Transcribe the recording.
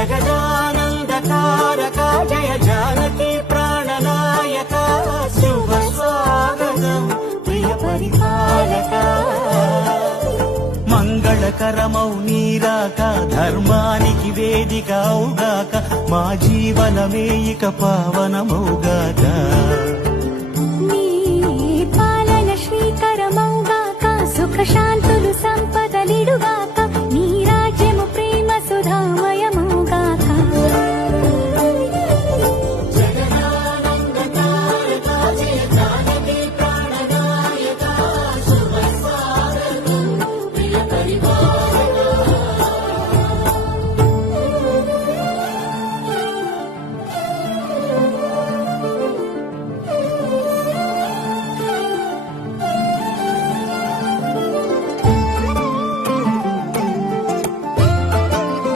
జగదానందకారక జయ జానకి ప్రాణనాయక శుభ స్వాగతం ప్రియ పరిపాలక మంగళకరమౌ నీరాక ధర్మానికి వేదిక అవుగాక మా జీవనమే ఇక పావనమౌగాక నీ పాలన శ్రీకరమౌగాక సుఖ శాంతులు